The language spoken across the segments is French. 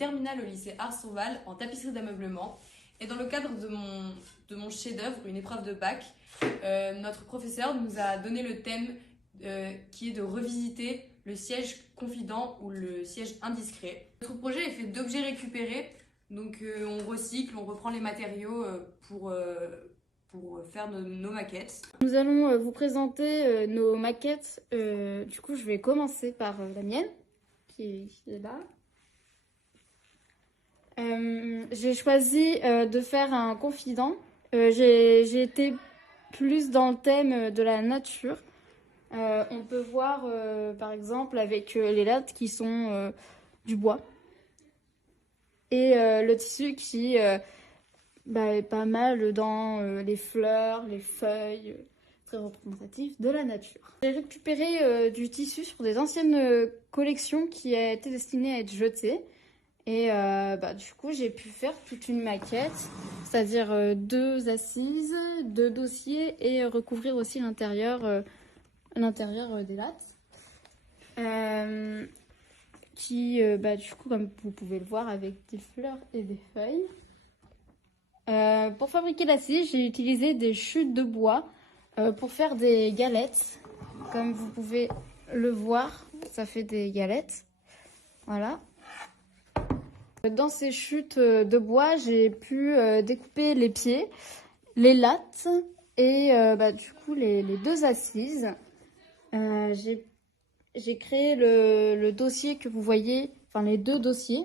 terminale au lycée Ars-sur-Val en tapisserie d'ameublement. Et dans le cadre de mon chef-d'œuvre, une épreuve de bac, notre professeur nous a donné le thème qui est de revisiter le siège confident ou le siège indiscret. Notre projet est fait d'objets récupérés, donc on recycle, on reprend les matériaux pour faire nos maquettes. Nous allons vous présenter nos maquettes. Du coup, je vais commencer par la mienne, qui est là. J'ai choisi de faire un confident. J'ai été plus dans le thème de la nature. On peut voir par exemple avec les lattes qui sont du bois. Et le tissu qui est pas mal dans les fleurs, les feuilles, très représentatif de la nature. J'ai récupéré du tissu sur des anciennes collections qui étaient destinées à être jetées. Et du coup, j'ai pu faire toute une maquette, c'est-à-dire 2 assises, 2 dossiers et recouvrir aussi l'intérieur des lattes. Du coup, comme vous pouvez le voir, avec des fleurs et des feuilles. Pour fabriquer l'assise, j'ai utilisé des chutes de bois pour faire des galettes. Comme vous pouvez le voir, ça fait des galettes. Voilà. Dans ces chutes de bois, j'ai pu découper les pieds, les lattes et du coup les 2 assises. J'ai créé le dossier que vous voyez, enfin les 2 dossiers.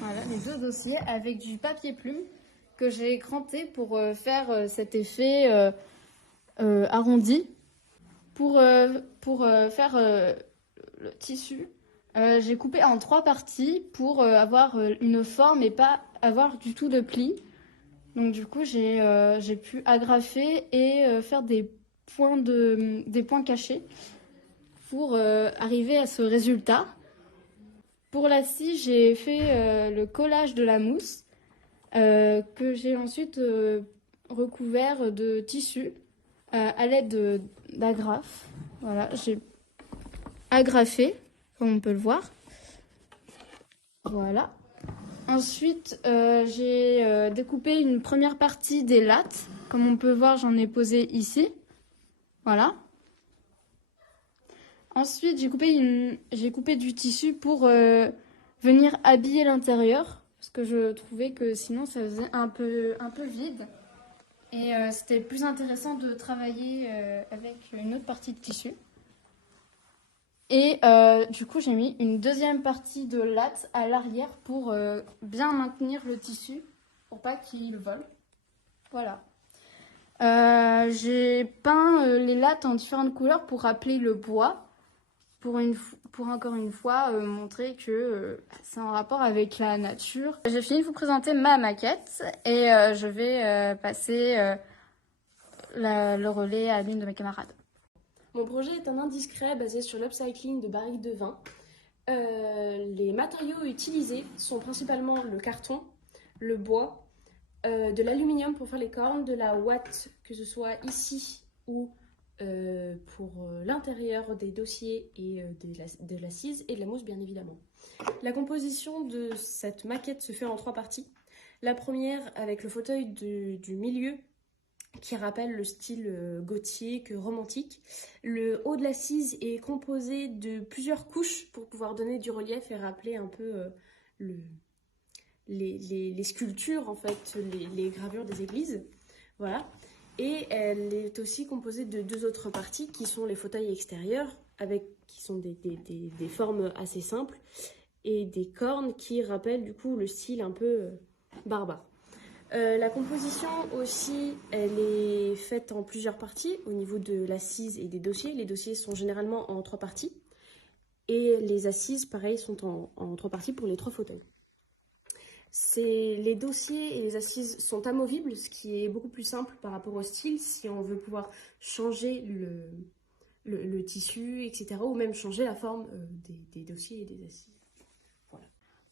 Voilà, les 2 dossiers avec du papier plume que j'ai écranté pour faire cet effet arrondi. Pour faire le tissu, j'ai coupé en 3 parties pour avoir une forme et pas avoir du tout de plis. Donc du coup, j'ai pu agrafer et faire des points cachés pour arriver à ce résultat. Pour la scie, j'ai fait le collage de la mousse que j'ai ensuite recouvert de tissu à l'aide d'agrafes. Voilà, j'ai agrafé, comme on peut le voir. Voilà. Ensuite, j'ai découpé une première partie des lattes. Comme on peut voir, j'en ai posé ici. Voilà. Ensuite, j'ai coupé du tissu pour venir habiller l'intérieur. Parce que je trouvais que sinon, ça faisait un peu vide. Et c'était plus intéressant de travailler avec une autre partie de tissu. Et du coup, j'ai mis une deuxième partie de latte à l'arrière pour bien maintenir le tissu, pour pas qu'il vole. Voilà. J'ai peint les lattes en différentes couleurs pour rappeler le bois, pour encore une fois montrer que c'est en rapport avec la nature. J'ai fini de vous présenter ma maquette et je vais passer le relais à l'une de mes camarades. Mon projet est un indiscret basé sur l'upcycling de barriques de vin. Les matériaux utilisés sont principalement le carton, le bois, de l'aluminium pour faire les cornes, de la ouate, que ce soit ici ou pour l'intérieur des dossiers et de l'assise et de la mousse bien évidemment. La composition de cette maquette se fait en 3 parties. La première avec le fauteuil du milieu qui rappelle le style gothique, romantique. Le haut de l'assise est composé de plusieurs couches pour pouvoir donner du relief et rappeler un peu les sculptures, en fait, les gravures des églises. Voilà. Et elle est aussi composée de 2 autres parties qui sont les fauteuils extérieurs, qui sont des formes assez simples, et des cornes qui rappellent du coup le style un peu barbare. La composition aussi, elle est faite en plusieurs parties au niveau de l'assise et des dossiers. Les dossiers sont généralement en 3 parties et les assises, pareil, sont en 3 parties pour les 3 fauteuils. Les dossiers et les assises sont amovibles, ce qui est beaucoup plus simple par rapport au style si on veut pouvoir changer le tissu, etc. ou même changer la forme des dossiers et des assises.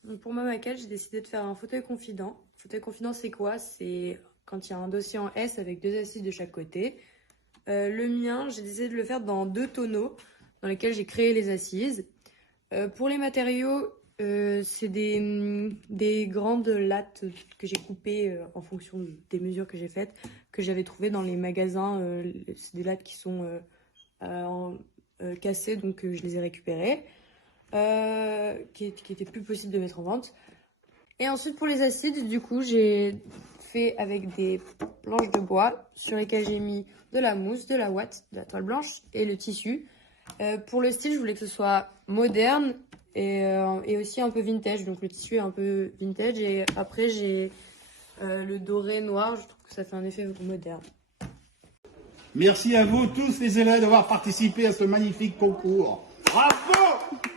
Donc pour ma maquette, j'ai décidé de faire un fauteuil confident. Fauteuil confident, c'est quoi? C'est quand il y a un dossier en S avec 2 assises de chaque côté. Le mien, j'ai décidé de le faire dans 2 tonneaux dans lesquels j'ai créé les assises. Pour les matériaux, C'est des grandes lattes que j'ai coupées en fonction des mesures que j'ai faites, que j'avais trouvées dans les magasins. C'est des lattes qui sont cassées, donc je les ai récupérées, qui étaient plus possibles de mettre en vente. Et ensuite pour les acides, du coup, j'ai fait avec des planches de bois sur lesquelles j'ai mis de la mousse, de la ouate, de la toile blanche et le tissu. Pour le style, je voulais que ce soit moderne et aussi un peu vintage. Donc le tissu est un peu vintage et après j'ai le doré noir. Je trouve que ça fait un effet moderne. Merci à vous tous les élèves d'avoir participé à ce magnifique concours. Bravo!